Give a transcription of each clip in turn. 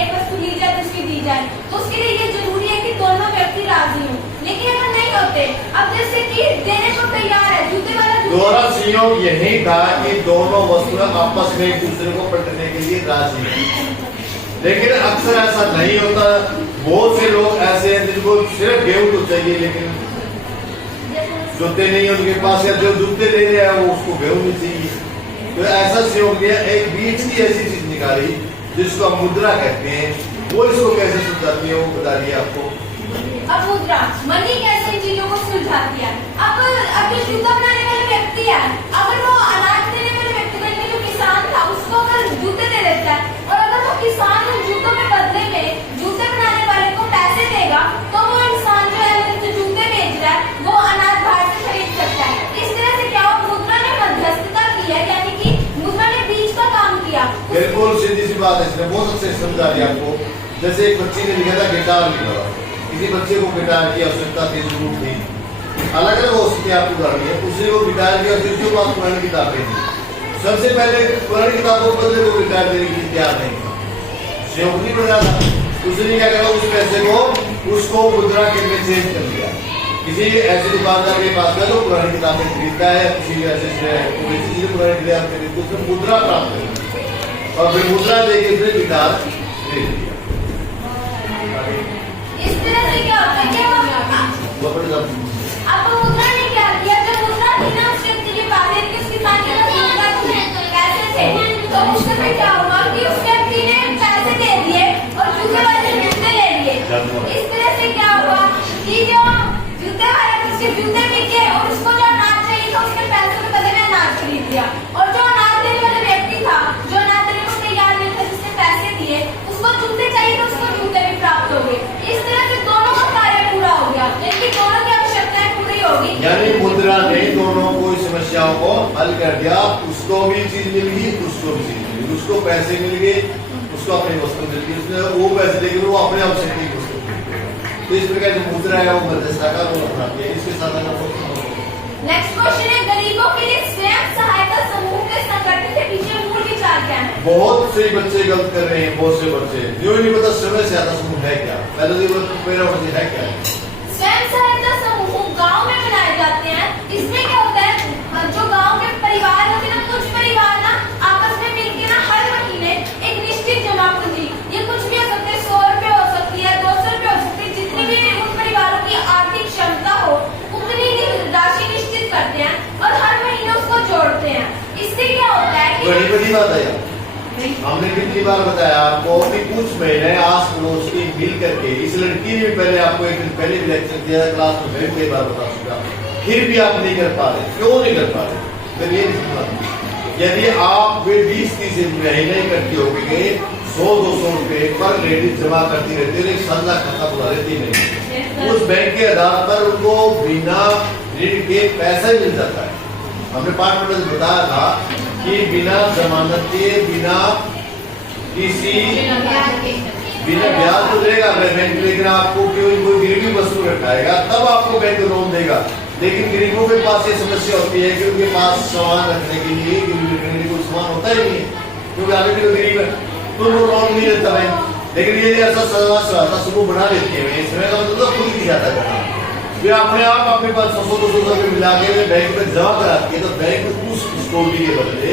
एक वस्तु ली जाए दूसरी दी जाए, तो उसके लिए ये जरूरी है कि दोनों व्यक्ति राजी हों। लेकिन अगर नहीं होते, अब जैसे कि देने को तैयार है जूते वाला, दोहरा संयोग यही था कि दोनों वस्तुएं आपस में एक दूसरे को पलटने के लिए राजी हैं, लेकिन अक्सर ऐसा नहीं होता। बहुत से लोग ऐसे हैं जिनको सिर्फ गेहूं तो चाहिए लेकिन जूते नहीं है उनके पास, या जो जूते ले रहे हैं वो उसको गेहूं नहीं चाहिए। तो ऐसा संयोग दिया, एक बीच की ऐसी चीज निकाली जिसको हम मुद्रा कहते हैं, वो इसको कैसे सुलझाती है वो बता दिया आपको। अब मुद्रा मनी कैसे इन चीजों को सुलझाती है। अब जो जूता बनाने वाले व्यक्ति है, अगर वो अनाज देने वाले व्यक्ति को, जो किसान था उसको अगर जूते दे देता है, और अगर वो किसान जूतों के बदले में जूते बनाने वाले को पैसे देगा, तो वो इंसान जो है जो जूते बेच रहा है वो अनाज बाहर से खरीद सकता है। इस तरह से क्या हो, मुद्रा ने मध्यस्थता की है, यानी कि मुद्रा ने बीच का काम किया। बिल्कुल सीधी सी बात है, इसने बहुत अच्छे समझा दिया आपको। जैसे एक बच्ची ने लिखा था गिटार लिखा, किसी बच्चे को गिटार की आवश्यकता थी, जरूर थी, अलग अलग हो सकती है आपको उदाहरण है, उसने वो गिटार की उसके बाद पुरानी किताबें दी। सबसे पहले पुरानी किताबों को बदले वो गिटार देने की तैयार नहीं था, सहयोग नहीं बन रहा था। उसने क्या करा, उस पैसे को उसको मुद्रा के में चेंज कर दिया। किसी ऐसे दुकानदार के पास गया जो पुरानी किताबें खरीदता है, किसी ऐसे पुरानी किताब खरीदती है, उसने मुद्रा प्राप्त कर और फिर मुद्रा देके उसने गिटार खरीद दिया। इस तरह से क्या होता है कि अब मुद्रा ने क्या किया, जब मुद्रा थी ना उस व्यक्ति के पास, उसके किसान के पास पैसे थे, तो उससे फिर क्या हुआ कि उस व्यक्ति ने पैसे दे दिए और जूते वाले जूते ले लिए। इस तरह से क्या हुआ कि जो जूते वाले उसके जूते बिके और उसको जो अनाज चाहिए था उसके पैसों के बदले में अनाज खरीद लिया, और जो अनाज देने वाला व्यक्ति था, जो अनाज देने को तैयार नहीं था, जिसने पैसे दिए, उसको जूते चाहिए तो उसको जूते भी प्राप्त हो गए। इस तरह से दोनों का कार्य पूरा हो गया, लेकिन दोनों की आवश्यकताएं पूरी होगी। यानी मुद्रा ने दोनों को समस्याओं को हल कर दिया, उसको भी चीज मिल गई, उसको भी चीज मिल गई, उसको पैसे मिल गए, उसको अपनी वस्तु मिल गई, उसने वो पैसे देकर वो अपने आवश्यकता की वस्तु मिल गई। तो इस प्रकार जो मुद्रा है वो मध्यस्थता का रोल बनाती है। इसके साथ नेक्स्ट क्वेश्चन है, गरीबों के लिए स्वयं सहायता समूह के संगठन के पीछे मूल विचार क्या है। बहुत से बच्चे गलत कर रहे हैं, बहुत से बच्चे जो नहीं पता स्वयं सहायता समूह है क्या। पहले मेरा वजह है क्या, स्वयं सहायता समूह गांव में बनाए जाते हैं। इसमें क्या होता है, जो गांव के परिवार होते हैं ना, कुछ परिवार ना आपस में मिलकर ना हर महीने एक निश्चित जमा पूंजी, ये कुछ भी हो सकते हैं, 100 रुपए हो सकती है, 200 रुपए हो सकती है, जितनी भी उन परिवारों की आर्थिक क्षमता हो उतनी राशि निश्चित करते हैं और हर महीने उसको जोड़ते हैं। इससे क्या होता है कि बड़ी बात है, हमने कितनी बार बताया आपको कि कुछ महीने आस पड़ोस की मिल करके, इस लड़की ने भी पहले आपको एक दिन पहले भी लेक्चर दिया, क्लास में मैं कई बार बता चुका, फिर भी आप नहीं कर पा रहे, क्यों नहीं कर पा रहे, फिर ये नहीं समझा। यदि आप 20-30 महीने इकट्ठी हो गए 100-200 रुपए पर लेडीज जमा करती रहती है, एक साझा खाता खुला रहती नहीं, उस बैंक के आधार पर उनको बिना ऋण के पैसा मिल जाता है। हमने पाठ में बताया था कि बिना जमानत के, बिना किसी बिना ब्याज तो देगा बैंक, लेकिन आपको कोई गिरवी वस्तु रखाएगा तब आपको बैंक लोन देगा। लेकिन गरीबों के पास ये समस्या होती है कि उनके पास सामान रखने के लिए गिरवी रखने के लिए कोई सामान होता ही नहीं है, क्योंकि आगे भी तो गरीब है, तो वो लोन नहीं देता बैंक। लेकिन ये ऐसा सहायता समूह बना लेती है, इसमें का मतलब खुद ही ज्यादा करना, वे अपने आप अपने पास 100-200 रुपए मिला के बैंक में जमा कराती है, तो बैंक उस सिक्योरिटी के बदले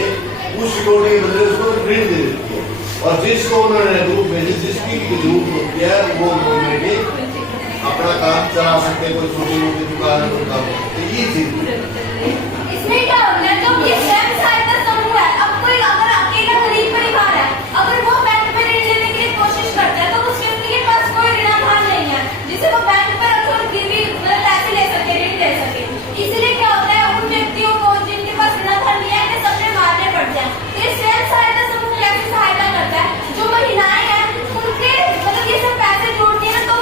उसको ऋण दे देती है, और जिसको उन्होंने रूप में जिसकी जरूरत होती है वो लोन लेके अपना काम चला सकते हैं, कोई छोटी मोटी दुकान है, काम करते हैं। ये चीज इसमें क्या होता है, जो ये स्वयं सहायता समूह है, अब कोई अगर अकेला गरीब परिवार है, अगर वो बैंक में ऋण लेने की कोशिश करता है, तो उस व्यक्ति के पास कोई ऋणाधार नहीं है जिसे वो बैंक पर गिरवी पैसे ले सके, ऋण ले सके। इसलिए क्या होता है, उन व्यक्तियों को जिनके पास ऋणाधार नहीं है सबने मारने पड़ते हैं। ये स्वयं सहायता समूह कैसे सहायता करता है, जो महिलाएं हैं उनके मतलब ये सब पैसे जोड़ती है, तो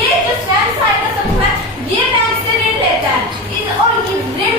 ये जो स्वयं सहायता समूह है ये बैंक से ऋण लेता है, और ऋण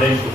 थैंक यू।